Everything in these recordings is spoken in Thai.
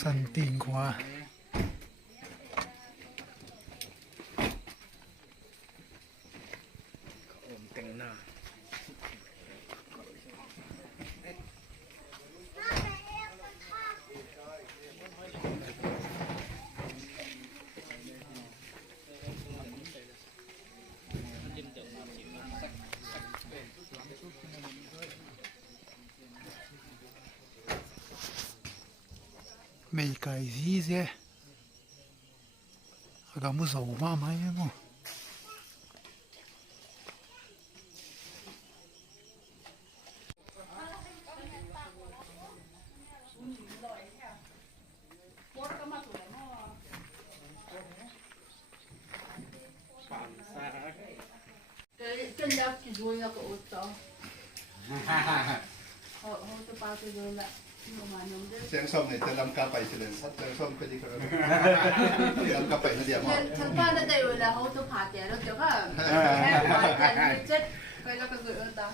สันติงขวาแต่งหน้าไม่ไกลสิเสียก็มุสาวมาไหมมั้ง真的记住那个我找，我就把这个了，我嘛弄的。 Siyang som ni dalam kapay sila. At siyang som pwede ka rin. Dalam kapay na diyan mo. ทั้งบ้านได้เวลาเขาจะผ่าแกแล้วเดี๋ยวก็แค่ผ่าแกเจ็ดไปแล้วก็เกิดตาม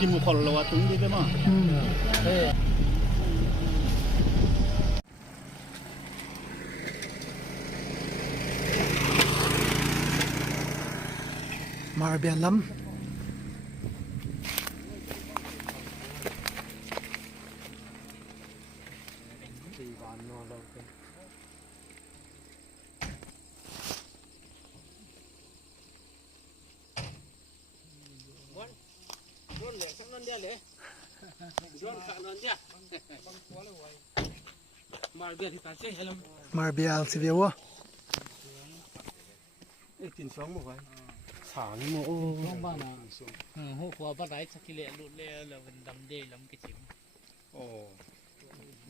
กินมุขคนละวะตุ้งดีได้มั้งมาเบียนล้ำร้อนเหลืองสักนั่นเดียวเลยร้อนขานั่นเดียวมาเดือดที่ตาเจ๊ให้ลำ มาเบียลสิเบียวะ กินสองหมดไว้สางหมดโอ้บ้านอ่ะหัวขวาบ้านไหนสักกิเลสหลุดเลยแล้วมันดำเดลำกิจิมโอ้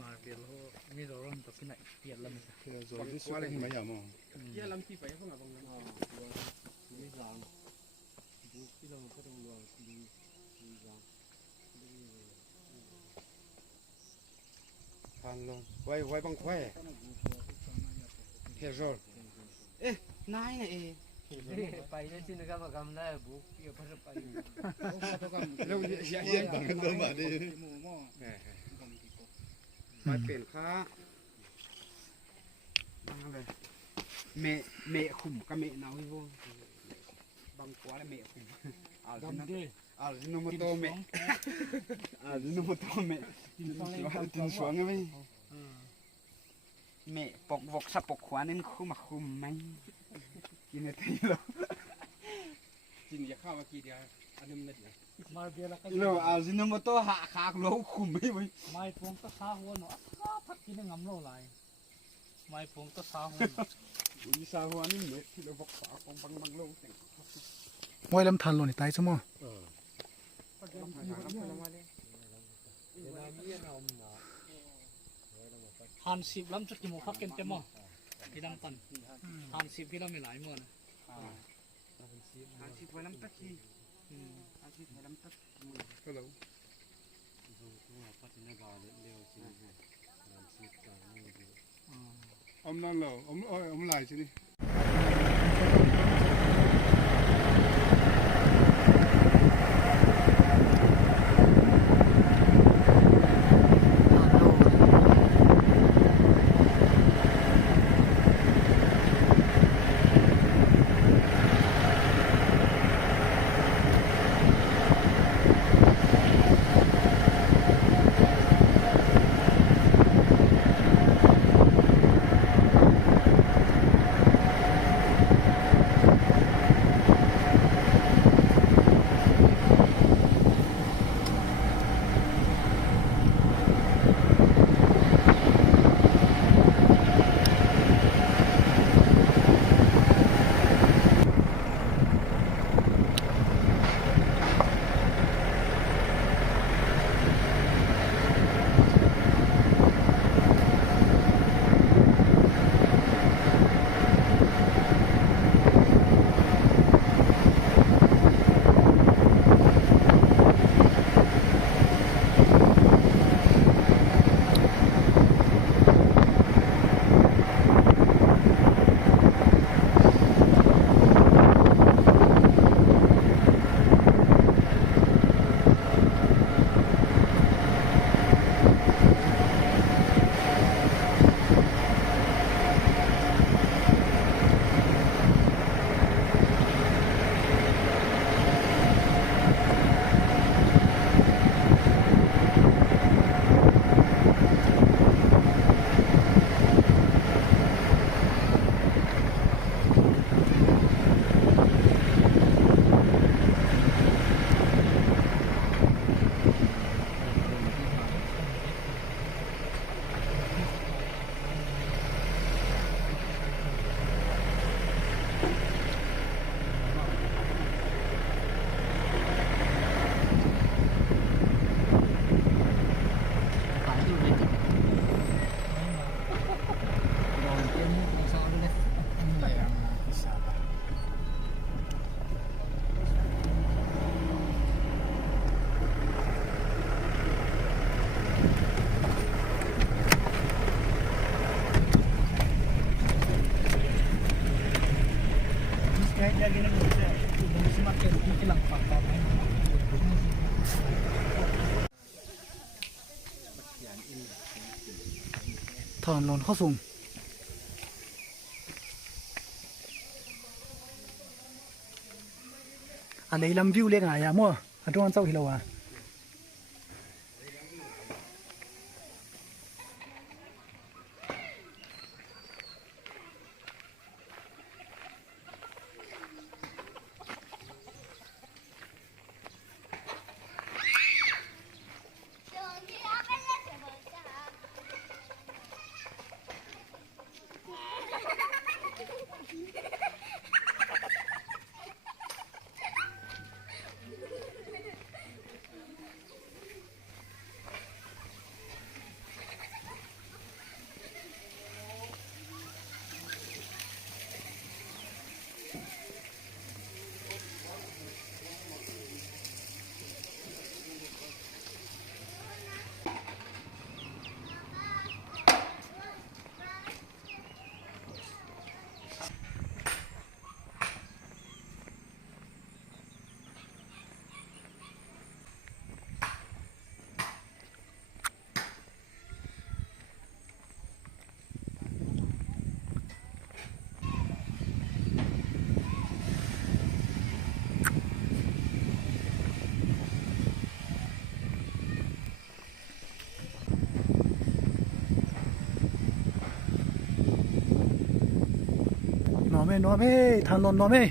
มาเปลี่ยนแล้วมีเราร้อนตัวที่ไหนเปลี่ยนลำ Wag di swala ni maya mo. เปลี่ยนลำที่ไปข้างหลังไม่ร้อนดูที่เราก็ต้องรอดูร้อน Pan long. Wai bang kwai. He rol. นายเนี่ยไปได้ที่นะครับกำได้บุกเกี่ยวพัดไป Lo ya bang kan ma di. ไปเปลี่ยนค้าอะไรเมะขุมกับเมะหนาวที่พวกบางกว่าแล้วเมะขุมเอาสินะเอาสินมโตเมะเอาสินมโตเมะตินสวงไงเมะปกวกสับปกขวานี่มันคุมคุมไหมกินอะไรหรอ กินยาข้าวมากี่เดียวอันนี้มันเนี่ยมาเบียร์แล้วก็ เราเอาสินมโตหาขาโลคุมไม่ไหว ไม้พวงก็ซาหัวหนอพักกินงำโลไหลไม้พวงก็ซาหัว วิสาหัวนี่เมะที่เราบอกฝาของบางโลแต่ง มวยลำทันโลนี่ตายซะมั้ง หันสิบล้ำจะกินหมูพักกินเต็มมั้งพี่ดำปันหันสิบพี่ดำไม่หลายมื้อนะ อาชีพน้ำตะกี้อาชีพน้ำตะกี้ Hello. Om nan lo. Om lai sini. Kahit lagi na mo siya, kung sumakit, hindi lang pagkakay. thon lon khó dùng anh ấy làm view lên à mua anh trong ăn sau thì lâu à nó mê thằng lon nó mê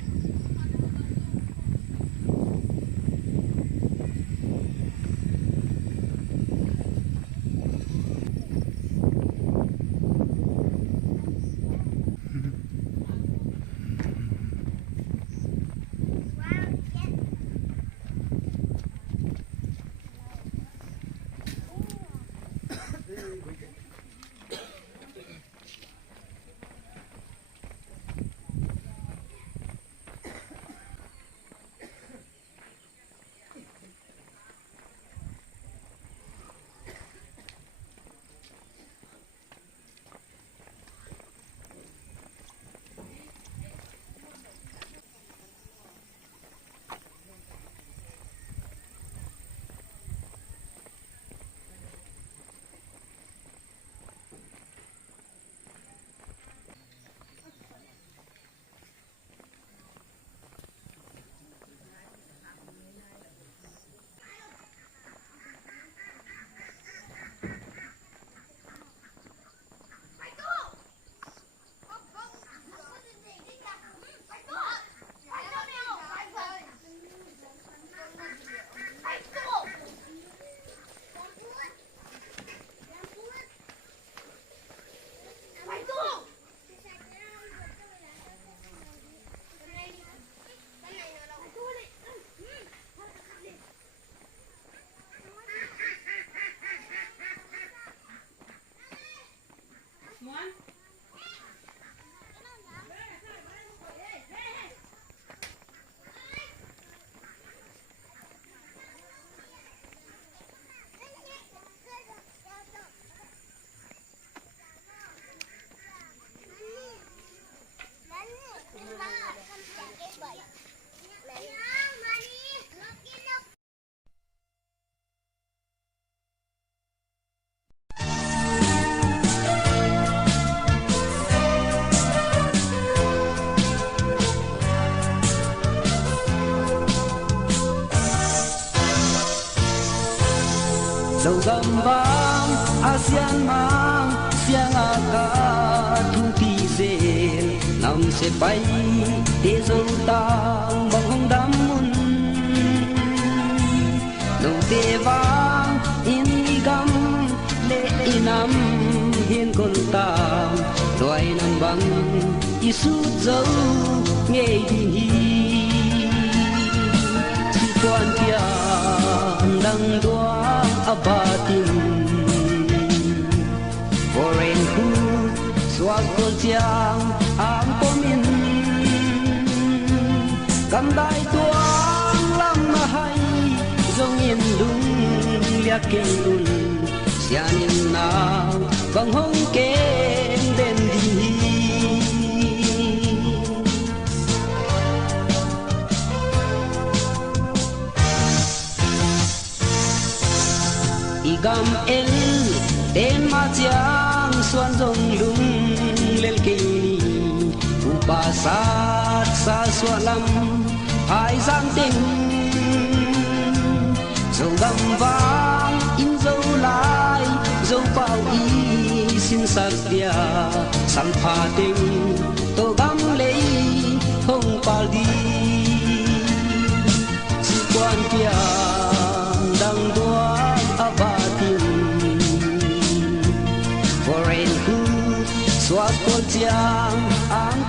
dầu gambang ASEAN mang siang aka thung ti zel nam se pai te dầu tang bang hong dam mun dầu te vang in gam le inam hiên con tam loài nam bang isu dầu nghe đi hi si quan kia đăng đoa abatin foreign food swag chiang ang pomin cầm đai tuang lam mahai dong yên lung liak ken lun sianin na bang hong ken den di gam el ten ma chiang suan rong lung lel ke ni upa sat sa sualam hai giang tình dầu gam vang in dấu lai dấu bao y xin sắc dia san pha tình tô gam lấy không pa đi si quan kia đang đoan abatin foreign good swat ko chiang ang